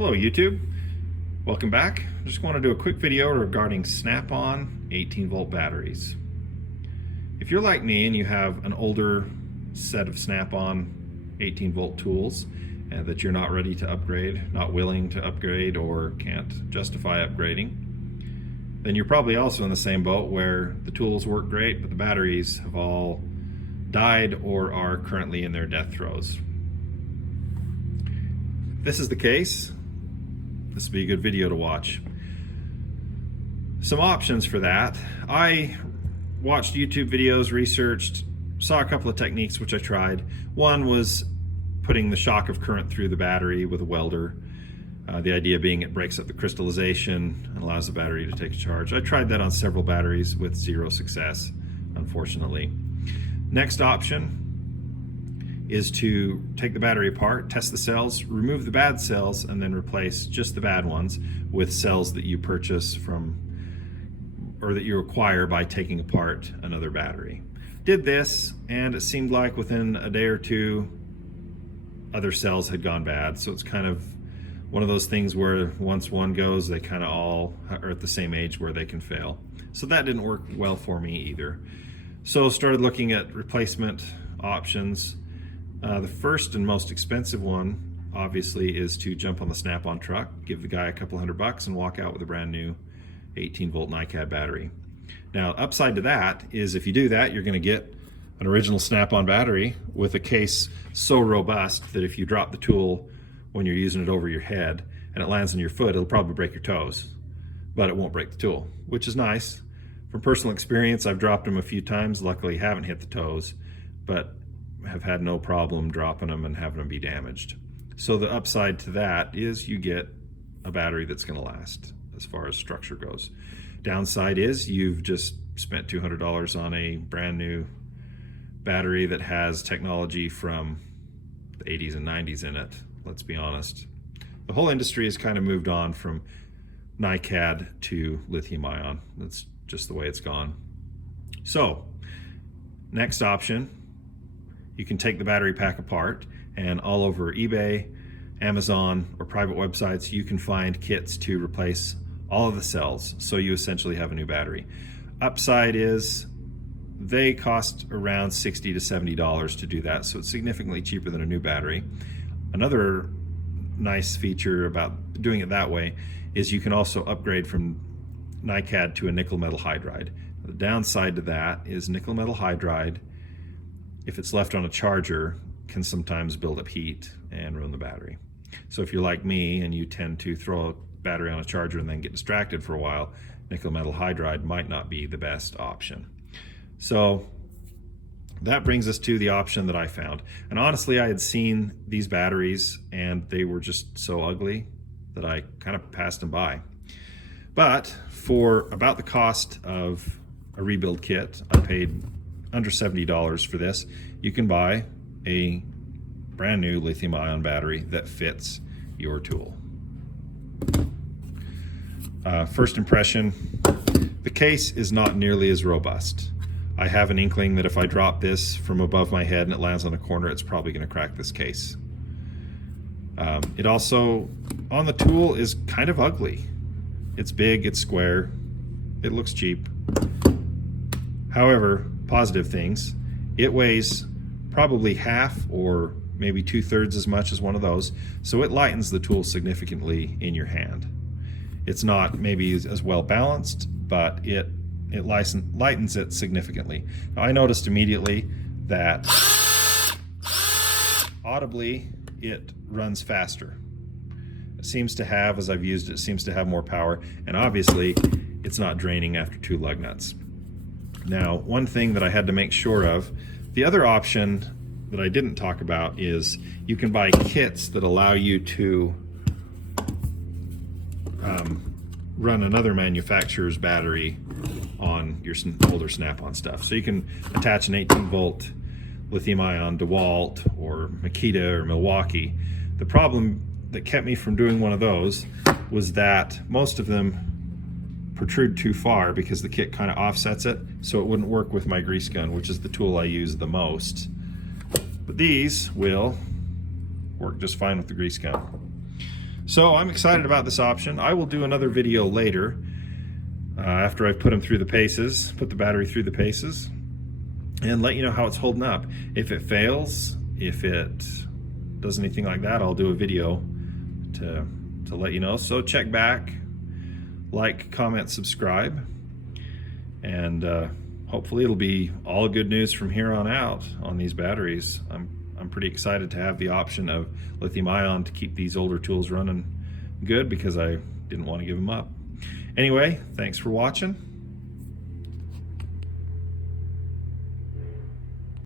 Hello YouTube, welcome back. I just want to do a quick video regarding Snap-on 18-volt batteries. If you're like me and you have an older set of Snap-on 18-volt tools and that you're not ready to upgrade, not willing to upgrade, or can't justify upgrading, then you're probably also in the same boat where the tools work great but the batteries have all died or are currently in their death throes. If this is the case, this would be a good video to watch. Some options for that. I watched YouTube videos, researched, saw a couple of techniques which I tried. One was putting the shock of current through the battery with a welder. The idea being it breaks up the crystallization and allows the battery to take a charge. I tried that on several batteries with zero success, unfortunately. Next option is to take the battery apart, test the cells, remove the bad cells, and then replace just the bad ones with cells that you purchase from, or that you acquire by taking apart another battery. Did this, and it seemed like within a day or two, other cells had gone bad. So it's kind of one of those things where once one goes, they kind of all are at the same age where they can fail. So that didn't work well for me either. So started looking at replacement options. The first and most expensive one, obviously, is to jump on the Snap-on truck, give the guy a couple $100 and walk out with a brand new 18-volt Ni-Cad battery. Now, upside to that is if you do that, you're going to get an original Snap-on battery with a case so robust that if you drop the tool when you're using it over your head and it lands on your foot, it'll probably break your toes, but it won't break the tool, which is nice. From personal experience, I've dropped them a few times. Luckily, haven't hit the toes, but have had no problem dropping them and having them be damaged. So the upside to that is you get a battery that's going to last as far as structure goes. Downside is you've just spent $200 on a brand new battery that has technology from the 80s and 90s in it. Let's be honest. The whole industry has kind of moved on from Ni-Cad to lithium ion. That's just the way it's gone. So next option, you can take the battery pack apart, and all over eBay, Amazon, or private websites, you can find kits to replace all of the cells, so you essentially have a new battery. Upside is they cost around $60 to $70 to do that, so it's significantly cheaper than a new battery. Another nice feature about doing it that way is you can also upgrade from Ni-Cad to a nickel metal hydride. The downside to that is nickel metal hydride, if it's left on a charger, can sometimes build up heat and ruin the battery. So if you're like me and you tend to throw a battery on a charger and then get distracted for a while, nickel metal hydride might not be the best option. So that brings us to the option that I found. And honestly, I had seen these batteries and they were just so ugly that I kind of passed them by. But for about the cost of a rebuild kit, I paid under $70 for this. You can buy a brand new lithium ion battery that fits your tool. First impression, the case is not nearly as robust. I have an inkling that if I drop this from above my head and it lands on a corner, it's probably going to crack this case. It also, on the tool, is kind of ugly. It's big, it's square, it looks cheap. However, positive things, it weighs probably half or maybe 2/3 as much as one of those, so it lightens the tool significantly in your hand. It's not maybe as well balanced, but it lightens it significantly. Now, I noticed immediately that audibly it runs faster. It seems to have, as I've used it, seems to have more power, and obviously it's not draining after 2 lug nuts. Now, one thing that I had to make sure of, the other option that I didn't talk about is you can buy kits that allow you to run another manufacturer's battery on your older Snap-on stuff. So you can attach an 18-volt lithium-ion DeWalt or Makita or Milwaukee. The problem that kept me from doing one of those was that most of them protrude too far because the kit kind of offsets it, so it wouldn't work with my grease gun, which is the tool I use the most. But these will work just fine with the grease gun. So I'm excited about this option. I will do another video later after I've put them through the paces, put the battery through the paces, and let you know how it's holding up. If it fails, if it does anything like that, I'll do a video to let you know. So check back, like, comment, subscribe, and hopefully it'll be all good news from here on out on these batteries. I'm pretty excited to have the option of lithium ion to keep these older tools running good, because I didn't want to give them up. Anyway, thanks for watching.